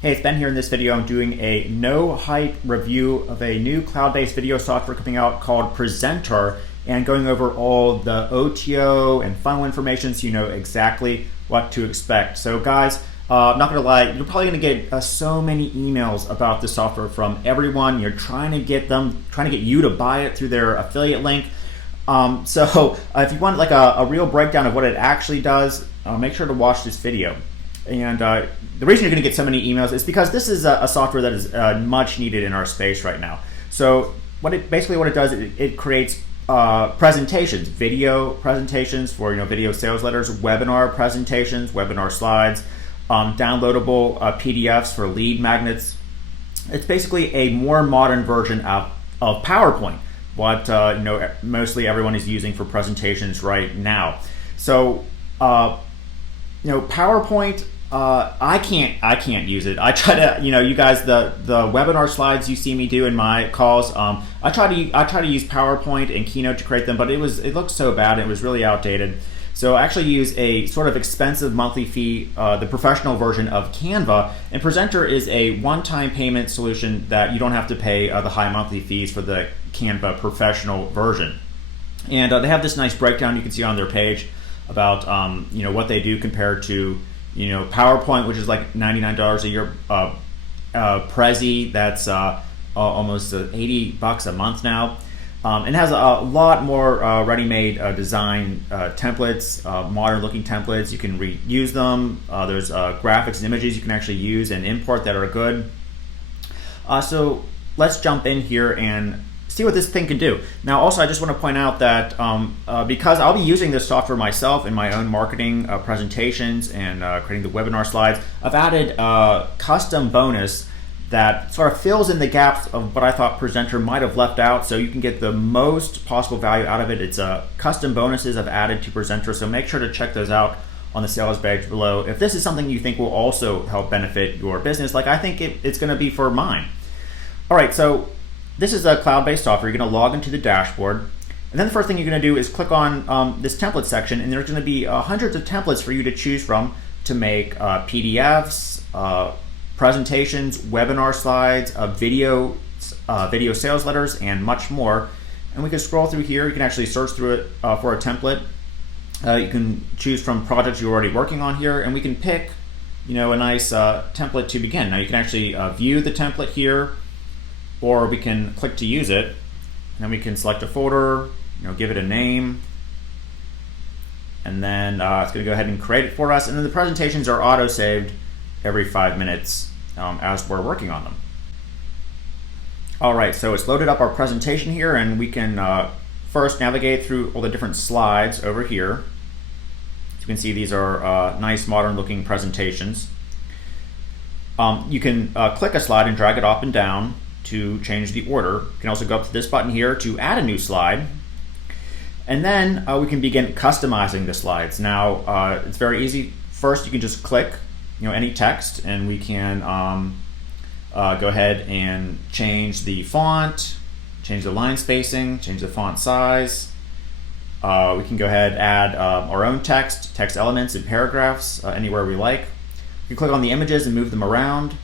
Hey, it's Ben here. In this video, I'm doing a no-hype review of a new cloud-based video software coming out called Prezentar, and going over all the OTO and funnel information so you know exactly what to expect. So guys, I'm not gonna lie, you're probably gonna get so many emails about the software from everyone. You're trying to get you to buy it through their affiliate link. If you want like a real breakdown of what it actually does, make sure to watch this video. And the reason you're going to get so many emails is because this is a software that is much needed in our space right now. So what it does, it creates presentations, video presentations for video sales letters, webinar presentations, webinar slides, downloadable PDFs for lead magnets. It's basically a more modern version of PowerPoint, what mostly everyone is using for presentations right now. So PowerPoint. I can't use it. I try to, you guys, the webinar slides you see me do in my calls. I try to use PowerPoint and Keynote to create them, but it looked so bad. It was really outdated. So I actually use a sort of expensive monthly fee, the professional version of Canva. And Prezentar is a one-time payment solution that you don't have to pay the high monthly fees for the Canva professional version. And they have this nice breakdown you can see on their page about what they do compared to PowerPoint, which is like $99 a year. Prezi, that's almost $80 a month now. And has a lot more ready-made design templates, modern-looking templates. You can reuse them. There's graphics and images you can actually use and import that are good. So let's jump in here and see what this thing can do. Now, also, I just want to point out that because I'll be using this software myself in my own marketing presentations and creating the webinar slides, I've added a custom bonus that sort of fills in the gaps of what I thought Prezentar might have left out, so you can get the most possible value out of it. It's custom bonuses I've added to Prezentar, so make sure to check those out on the sales page below if this is something you think will also help benefit your business, like I think it's going to be for mine. All right, so this is a cloud-based software. You're going to log into the dashboard, and then the first thing you're going to do is click on this template section, and there's going to be hundreds of templates for you to choose from to make PDFs, presentations, webinar slides, video sales letters, and much more. And we can scroll through here. You can actually search through it for a template. You can choose from projects you're already working on here, and we can pick a nice template to begin. Now you can actually view the template here, or we can click to use it, and then we can select a folder, give it a name, and then it's going to go ahead and create it for us. And then the presentations are auto-saved every 5 minutes as we're working on them. All right, so it's loaded up our presentation here, and we can first navigate through all the different slides over here. As you can see, these are nice modern-looking presentations. You can click a slide and drag it up and down to change the order. You can also go up to this button here to add a new slide, and then we can begin customizing the slides. Now it's very easy. First, you can just click any text, and we can go ahead and change the font, change the line spacing, change the font size. We can go ahead and add our own text elements and paragraphs anywhere we like. You can click on the images and move them around.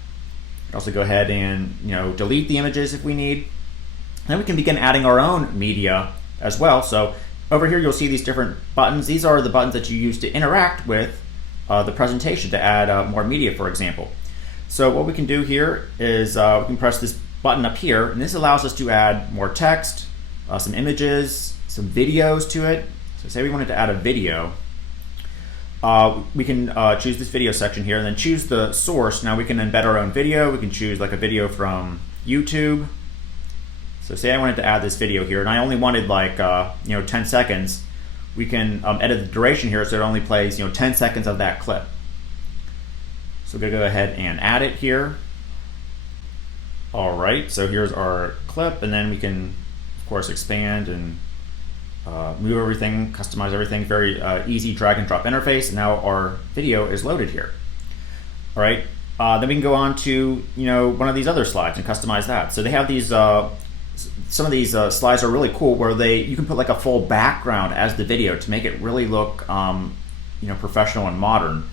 Also go ahead and delete the images if we need. Then we can begin adding our own media as well. So over here you'll see these different buttons. These are the buttons that you use to interact with the presentation, to add more media, for example. So what we can do here is we can press this button up here, and this allows us to add more text, some images, some videos to it. So say we wanted to add a video. We can choose this video section here and then choose the source. Now we can embed our own video. We can choose like a video from YouTube. So say I wanted to add this video here, and I only wanted like 10 seconds. We can edit the duration here so it only plays 10 seconds of that clip. So we're gonna go ahead and add it here. All right, so here's our clip, and then we can of course expand and move everything, customize everything. Very easy drag and drop interface. And now our video is loaded here. All right, then we can go on to one of these other slides and customize that. So they have these. Some of these slides are really cool, where you can put like a full background as the video to make it really look professional and modern.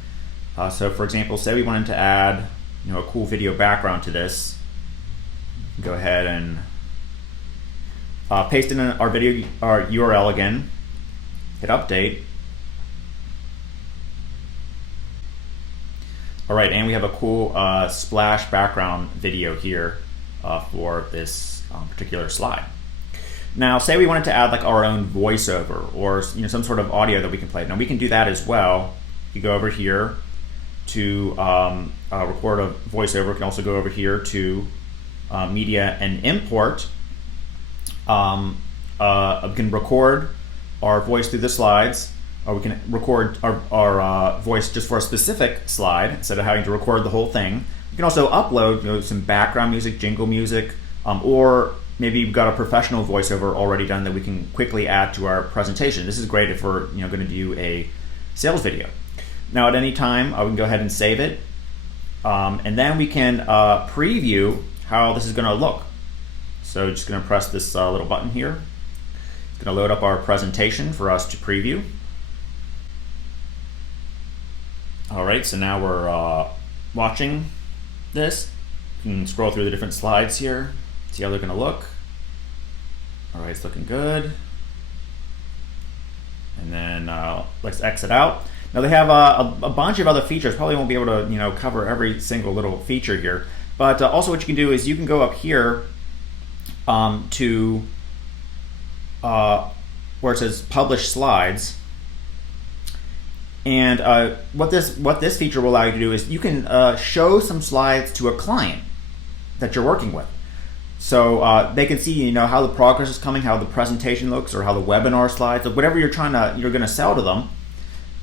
So for example, say we wanted to add a cool video background to this. Go ahead and paste in our URL again. Hit update. All right, and we have a cool splash background video here for this particular slide. Now, say we wanted to add like our own voiceover or some sort of audio that we can play. Now we can do that as well. You go over here to record a voiceover. We can also go over here to media and import. We can record our voice through the slides, or we can record our voice just for a specific slide instead of having to record the whole thing. You can also upload some background music, jingle music, or maybe you've got a professional voiceover already done that we can quickly add to our presentation. This is great if we're going to do a sales video. Now at any time, we can go ahead and save it, and then we can preview how this is going to look. So just going to press this little button here. It's going to load up our presentation for us to preview. All right, so now we're watching this. You can scroll through the different slides here, see how they're going to look. All right, it's looking good. And then let's exit out. Now they have a bunch of other features. Probably won't be able to cover every single little feature here. But also what you can do is you can go up here to where it says Publish Slides. And what this feature will allow you to do is you can show some slides to a client that you're working with. So they can see how the progress is coming, how the presentation looks, or how the webinar slides, or whatever you're going to sell to them.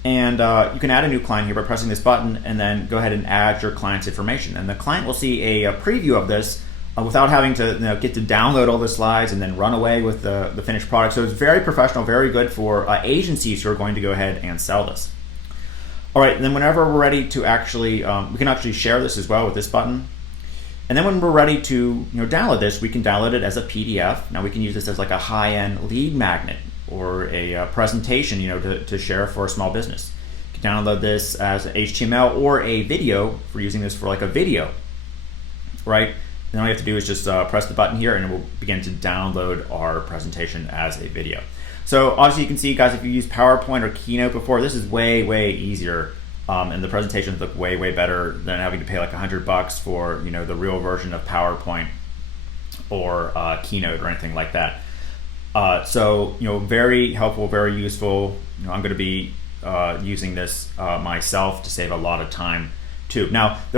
And you can add a new client here by pressing this button, and then go ahead and add your client's information. And the client will see a preview of this without having to get to download all the slides and then run away with the finished product. So it's very professional, very good for agencies who are going to go ahead and sell this. All right, and then whenever we're ready to actually, we can actually share this as well with this button. And then when we're ready to download this, we can download it as a PDF. Now we can use this as like a high-end lead magnet or a presentation, to share for a small business. You can download this as HTML or a video for using this for like a video, right? Then all you have to do is just press the button here, and it will begin to download our presentation as a video. So obviously you can see, guys, if you used PowerPoint or Keynote before, this is way, way easier. And the presentations look way, way better than having to pay like $100 for the real version of PowerPoint or Keynote or anything like that. So very helpful, very useful. I'm going to be using this myself to save a lot of time too. Now there